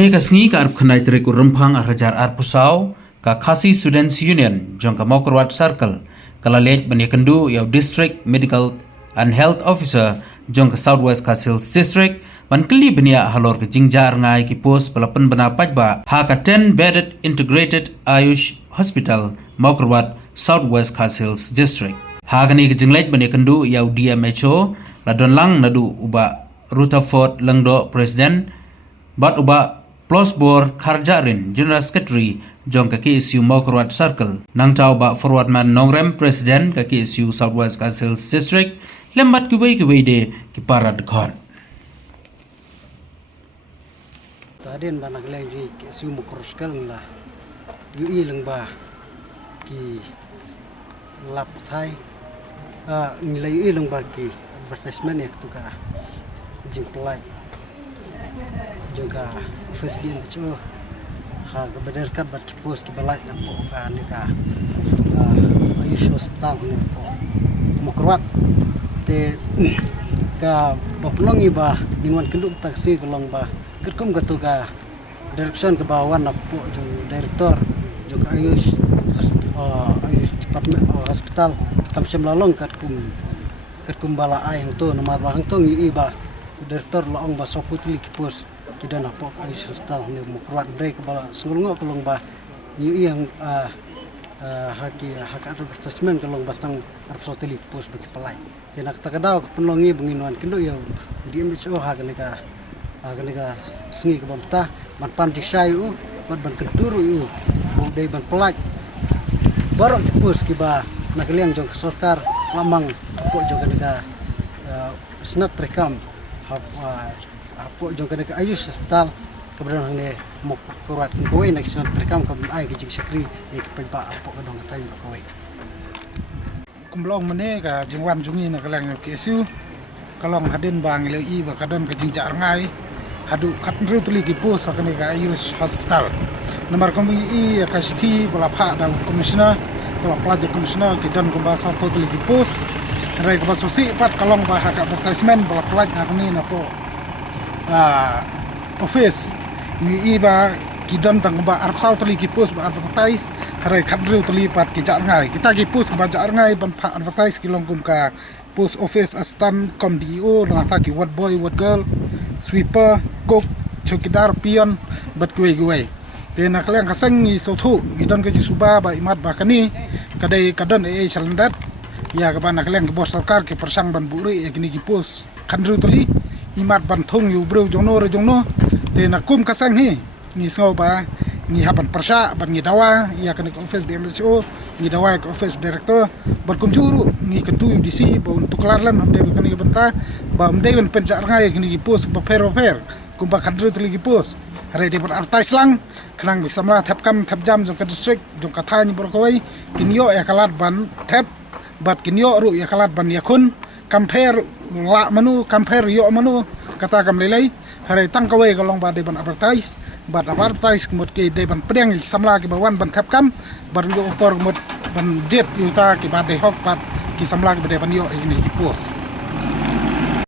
Kane kasngi ka arp khanai tere ku rempang arhajar arpusau ka Khasi Students Union jong ka Mokrwat Circle kala lej bani kendu yaw District Medical and Health Officer jong ka Southwest Khasi Hills District ban keli bania halor ke jingjar ngai ki pos pelapen bana pajba ha ka 10 bedded integrated Ayush Hospital Mokrwat Southwest Khasi Hills District ha kani ke jinglej bani kendu yaw DMHO la donlang nadu uba Rutherford Lengdo President bat uba Plosbor Kharjarin General Secretary jong ka KSU Mokrwat Circle nang tau ba forward man nongrem President ka KSU Southwest Khasi Hills District lembat kuwei de ki parad khon Tadin ba naglenji KSU Mokrwat Circle la UI lang ba ki lap thai nilai UI lang ba ki advertisement yak tu ka jing pelai juga first din cu ha kebedarkan bat ki pos ki balai na po ka ni ka Ayush Hospital ni po Mokrwat te ka baplongi ba dinwan kenduk taksi kolong ba kerkum ka tu ka direction ke bawan na po ju director juga Ayush Department Hospital kamsem lalong kerkum bala ai hang tu nomor hang tu ngi ba director laong ba soputli ki pos kita napok Ayush Hospital ni Mokrwat break bala sulungo kolong ba yu yang hak advertisement kolong batang arpsoteli pos bagi pelai tenak takadau penlongi benginuan kendo yo di MHO hak ka sengi ke bamta man panjik sayu ban keduru yu dei ban pelai baru ki pos ki ba nakaliang jong sorkar lamang pok jong ka snat rekam apo jong kana Ayush Hospital kebetulan ne Mokrwat kowe nak sun terkam kam ai ke jing sekri e ke pa apo ka dong tai kowe kumlong mene ka jingwan jungi na kalang KSU kalong hadin bang lei ba kadon ka jingjar ngai hadu katru tuli ki pos ka ne ka Ayush Hospital nomor kombi i ka sti bala pha da commissioner bala pla de commissioner ki don ko ba sa pho tuli ki pos rai ko ba sosi pat kalong ba hak advertisement bala pla na kuni na po office ni iba kidam tang ba arp sau tali ki post ba advertise harai khadru tali pat ki jar ngai kita ki post ba jar ngai ban pha advertise ki long kum ka post office assistant kom DO na ta ki what boy what girl sweeper cook chokidar pion bat kuai te na kaleng kasang ni so thu ni don ka ji suba ba imat ba kani kadai kadon e chalandat ya ka ban na kaleng ki bos sarkar ki persang ban buri e kini ki post khadru tali imat ban thong yu bro jongno te na kum kasang hi ni so ba ni haban persha ban ni dawa ya kan office DMHO ni dawa ke office director ban kum juru ni kentu UDC ba untuk klarlan hamde kan ni benta ba hamde ban penjar ngai ni pos ba fer kum ba khadru tli pos hare de ban artai slang khnang bi samla thap kam thap jam jong ka district jong ka thani bor koi kinyo ya kalat ban thap bat kinyo ru ya kalat ban yakun compare la manu compare yo manu kata kam lelai hare tang kawai kalong ba de ban advertise mut ke de ban pedang samla ke bawan ban thap kam bar yo por mut ban jet yuta ke ba de hok pat ki samla ke de ban yo ini ki pos